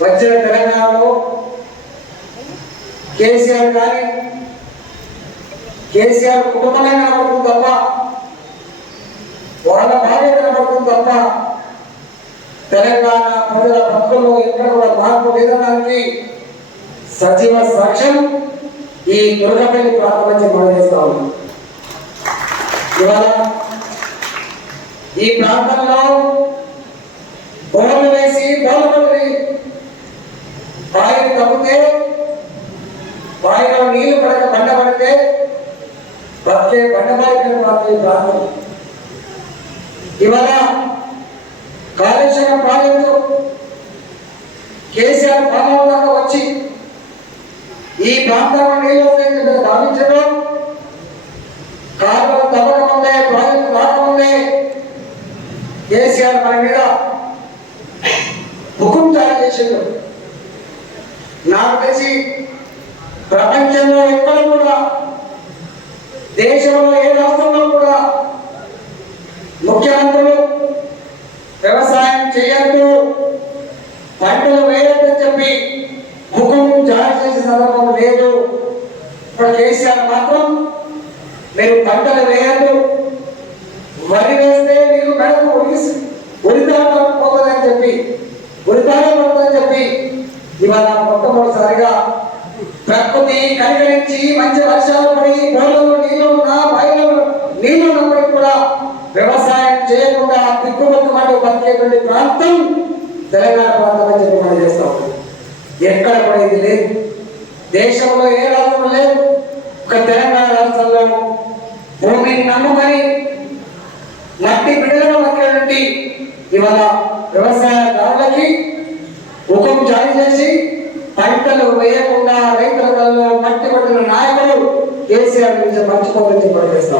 వచ్చిన తెలంగాణలో కేసీఆర్ కానీ కేసీఆర్ కుటుంబమే కనబడుతుంది తప్ప వాళ్ళ భార్య కనబడుతుంది తప్ప తెలంగాణ ప్రజల భక్తుల్లో ఎక్కడ కూడా మార్పు లేదనడానికి సజీవ సాక్ష్యం ఈ దుర్గపల్లి ప్రాంతం నుంచి మనం చేస్తా ఉన్నాం. ఇవాళ ఈ ప్రాంతంలో పడితే తవ్వితే బావిలో నీళ్ళు పడక బండ పడితే బతికే బండబాయికలు మాత్రమే ఈ ఇవాళ కాళేశ్వరం ప్రాజెక్టు కేసీఆర్ పాలన వచ్చి ఈ ప్రాంతంలో నీళ్ళు వస్తాయని భావించడం. కాలువలు తవ్వకముందే ప్రాజెక్టు రాకముందే కేసీఆర్ మన మీద హుకుం జారీ చేసిండు. నాకు తెలిసి ప్రపంచంలో ఎక్కడ కూడా దేశంలో ఏ రాష్ట్రంలో కూడా ముఖ్యమంత్రులు వ్యవసాయం చేయొద్దు పంటలు వేయొద్దని చెప్పి ముఖం జారీ చేసే సందర్భం లేదు. ఇప్పుడు కేసీఆర్ మాత్రం మీరు పంటలు వేయద్దు వరి వేస్తే మీకు మెడకు ఉరిసి ఉరితాడు పోతుందని చెప్పి ఉరితాడు పడుతుందని చెప్పి ఇవాళ మొత్తం ప్రకృతి కనికరించి మంచి వర్షాలు పడి బోర్లలో నీళ్ళు ఉన్నా బాయిలో నీళ్ళు ఉన్నప్పటికీ కూడా వ్యవసాయం చేయకుండా దిక్కుమొక్కమంటూ బతికేటువంటి ప్రాంతం తెలంగాణ ప్రాంతం అని చెప్పి మనం చేస్తా ఎక్కడ కూడా ఇది లేదు. దేశంలో ఏ రాష్ట్రం లేదు. ఒక తెలంగాణ రాష్ట్రంలో భూమిని నమ్ముకొని మట్టి బిడ్డలను బతికేటువంటి ఇవాళ వ్యవసాయదారులకి హుకుం జారీ చేసి పంటలు వేయకుండా రైతుల కల్లో మట్టి కొట్టిన నాయకులు కేసీఆర్ నుంచి మర్చిపోవాలని చెప్పి చేస్తా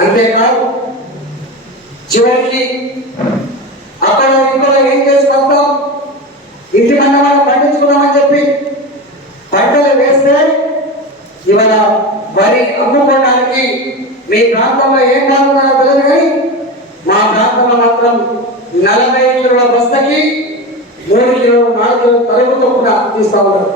అంతేకాదు చివరికి అక్కడ ఇక్కడ ఏం చేసుకుంటాం ఇంటి మన వాళ్ళు పండించుకున్నామని చెప్పి పంటలు వేస్తే ఇవాళ వరి అమ్ముకోవడానికి మీ ప్రాంతంలో ఏం కానున్నారో తెలియదు కానీ మా ప్రాంతంలో మాత్రం నలభై కిలోల బస్తకి మూడు కిలోలు నాలుగు కిలోలు తలుపుతో కూడా తీస్తా ఉన్నారు.